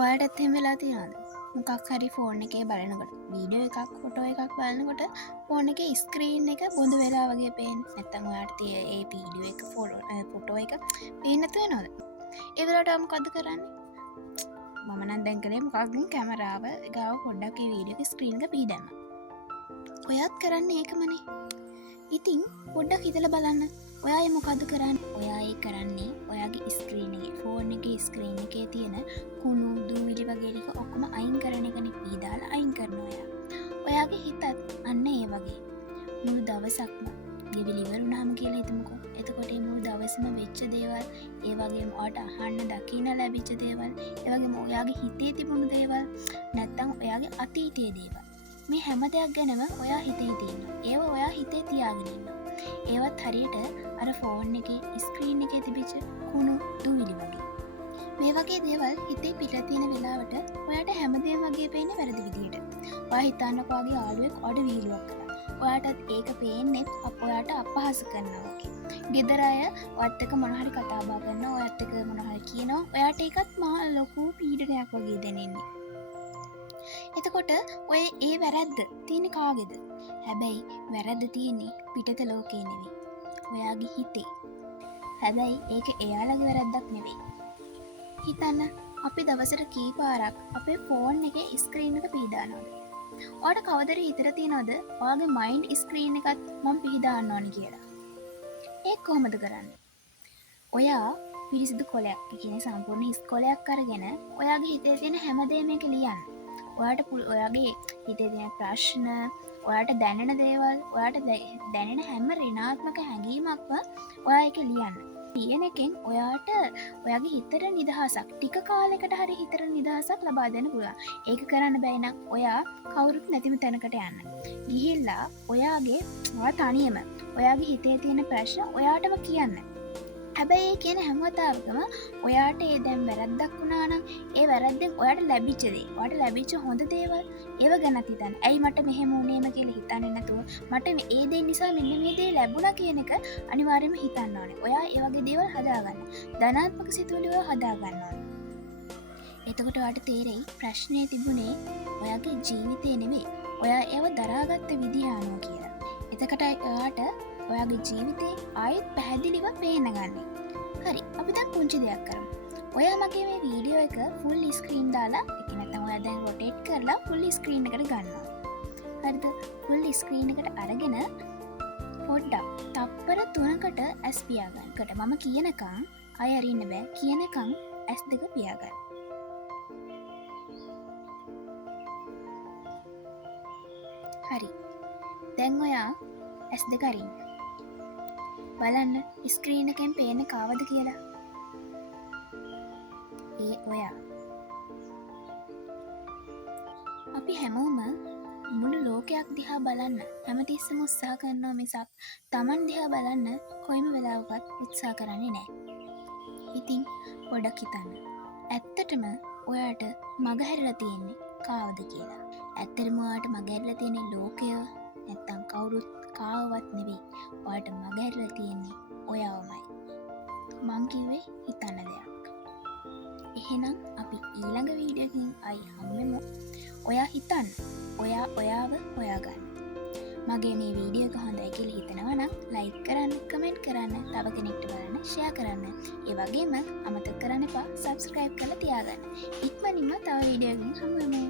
ඔයාටත් එහෙම වෙලා තියෙනවද? මොකක් හරි ෆෝන් එකේ බලනකොට වීඩියෝ එකක් ෆොටෝ එකක් බලනකොට ෆෝන් එකේ ස්ක්‍රීන් එක බොඳ වෙලා වගේ පේන්නේ. නැත්තම් ඔයාට තියෙන ඒ වීඩියෝ එක ෆොටෝ එක පේන්නේ නැතු වෙනවද? ඒ වෙලාවට මොකද්ද කරන්නේ? මම නම් දැන් කලේ මොකක්ද කැමරාව ගාව පොඩ්ඩක් ඒ වීඩියෝ එකේ ස්ක්‍රීන් එක පීදැම්මා. ඔයාත් කරන්නේ ඒකමනේ. ඉතින් පොඩ්ඩක් හිතලා බලන්න. ඔයා ඒ මොකද්ද කරන්නේ? ඔයා ඒ කරන්නේ ඔයාගේ ස්ක්‍රීන් එකේ ෆෝන් එකේ ස්ක්‍රීන් එකේ තියෙන කුණු දූවිලි වගේ ටික ඔක්කොම අයින් කරන එකනේ පීදාලා අයින් කරනවා ඔයා. ඔයාගේ හිතත් අන්න ඒ වගේ. මුළු දවසක්ම ගෙවිලි ඉවරුනාම කියලා හිතමුකෝ. එතකොට මේ මුළු දවසම වෙච්ච දේවල්, ඒ වගේම ඔයාට අහන්න දකින්න ලැබිච්ච දේවල්, ඒ වගේම ඔයාගේ හිතේ තිබුණු දේවල්, නැත්තම් ඔයාගේ අතීතයේ දේවල්. මේ හැම දෙයක් ගැනම ඔයා හිතේ තියෙනවා. ඒවා ඔයා හිතේ තියාගෙන ඉන්නවා. ඒවත් හරියට අර ෆෝන් එකේ ස්ක්‍රීන් එකේ තිබිච්ච කුණු දූවිලි වගේ. මේ වගේ දේවල් හිතේ පිට තියෙන වෙලාවට ඔයාට හැමදේම වගේ පේන්නේ වැරදි විදියට. ඔයා හිතන්නකෝ වගේ යාළුවෙක් ඔයාට වීලුවක් කළා. ඔයාටත් ඒක පේන්නේ ඔයාට අපහාස කරනවා වගේ. ගෙදර අය ඔයත් එක්ක මොන හරි කතා බහ කරනවා, ඔයත් එක්ක මොන හරි කියනවා. ඔයාට ඒකත් මහා ලොකු පීඩනයක් වගේ දැනෙන්නේ. එතකොට ඔය ඒ වැරද්ද තියෙන්නේ කාගේද? හැබැයි වැරද්ද තියෙන්නේ පිටත ලෝකේ නෙවෙයි. ඔයාගේ හිතේ. හැබැයි ඒක එයාලගේ වැරද්දක් නෙවෙයි. හිතන්න අපි දවසට කී පාරක් අපේ ෆෝන් එකේ ස්ක්‍රීන් එක පීදානවද? ඔයාට කවදද හිතලා තියෙනවද ඔයාගේ මයින්ඩ් ස්ක්‍රීන් එකත් මම පීදාන්න ඕනි කියලා? ඒක කොහොමද කරන්නේ? ඔයා පිරිසිදු කොලයක්, ඒ කියන්නේ සම්පූර්ණ හිස් කොලයක් අරගෙන ඔයාගේ හිතේ තියෙන හැමදේම මේක ලියන්න. ඔයාට ඔයාගේ හිතේ තියෙන ප්‍රශ්න, ඔයාට දැනෙන දේවල්, ඔයාට දැනෙන හැම ඍණාත්මක හැඟීමක්ම ඔයා ඒක ලියන්න. ලියන එකෙන් ඔයාට ඔයාගේ හිතට නිදහසක්, ටික කාලයකට හරි හිතට නිදහසක් ලබා දෙන්න පුළුවන්. ඒක කරන්න බැයි නම් ඔයා කවුරුත් නැතිම තැනකට යන්න. ගිහිල්ලා ඔයා තනියම ඔයාගේ හිතේ තියෙන ප්‍රශ්න ඔයාටම කියන්න. හැබැයි ඒ කියන හැම වතාවකම ඔයාට ඒ දැන් වැරද්දක් වුණා නම් ඒ වැරද්දෙන් ඔයාට ලැබිච්ච දේ, ඔයාට ලැබිච්ච හොඳ දේවල් ඒව ගැනත් හිතන්න. ඇයි මට මෙහෙම වුණේම කියලා හිතන්නේ නැතුව මට ඒ දේ නිසා මෙන්න මේ දේ ලැබුණා කියන එක අනිවාර්යයෙන්ම හිතන්න ඕනේ. ඔයා ඒ වගේ දේවල් හදාගන්න. ධනාත්මක සිතුවිලි ඔයා හදාගන්න ඕනේ. එතකොට ඔයාට තේරෙයි ප්‍රශ්නේ තිබුණේ ඔයාගේ ජීවිතේ නෙවෙයි. ඔයා ඒව දරාගත්ත විදිය අනුව කියලා. එතකොට ඔයාට ඔයාගේ ජීවිතේ ආයෙත් පැහැදිලිව පේන්න ගන්න. හරි, අපි දැන් පුංචි දෙයක් කරමු. ඔයා මගේ මේ වීඩියෝ එක ෆුල් ස්ක්‍රීන් දාලා, ඒක නැත්නම් ඔයා දැන් රොටේට් කරලා ෆුල් ස්ක්‍රීන් එකට ගන්නවා. හරිද? ෆුල් ස්ක්‍රීන් එකට අරගෙන පොඩ්ඩක් තප්පර 3කට ඇස් පියාගන්න. කට මම කියනකම් අය අරින්න බෑ. කියනකම් ඇස් දෙක පියාගන්න. හරි. දැන් ඔයා ඇස් දෙක අරින්න. බලන්න ස්ක්‍රීන් එකෙන් පේන්නේ කාවද කියලා. ඒ ඔයා. අපි හැමෝම මුළු ලෝකයක් දිහා බලන්න හැමතිස්සෙම උත්සාහ කරනවා මිසක් Taman දිහා බලන්න කොයිම වෙලාවකත් උත්සාහ කරන්නේ නැහැ. ඉතින් පොඩක් හිතන්න. ඇත්තටම ඔයාට මග හැරලා තියෙන්නේ කාවද කියලා. ඇත්තටම ඔයාට මග හැරලා තියෙන්නේ ලෝකය නැත්තම් කවුරුත් කාවවත් නෙවෙයි. ඔයාට මග හැරලා තියෙන්නේ ඔයාවමයි. මං කිව්වේ හිතන්න දෙයක්. එහෙනම් අපි ඊළඟ වීඩියෝ එකකින් ආයි හම්බෙමු. ඔයා හිතන්න. ඔයා ඔයාව හොයාගන්න. මගේ මේ වීඩියෝ එක හොඳයි කියලා හිතනවා නම් ලයික් කරන්න, කමෙන්ට් කරන්න, තව කෙනෙක්ට බලන්න ෂෙයා කරන්න. ඒ වගේම අමතක කරන්න එපා සබ්ස්ක්‍රයිබ් කරලා තියාගන්න. ඉක්මනින්ම තව වීඩියෝ එකකින් හම්බෙමු.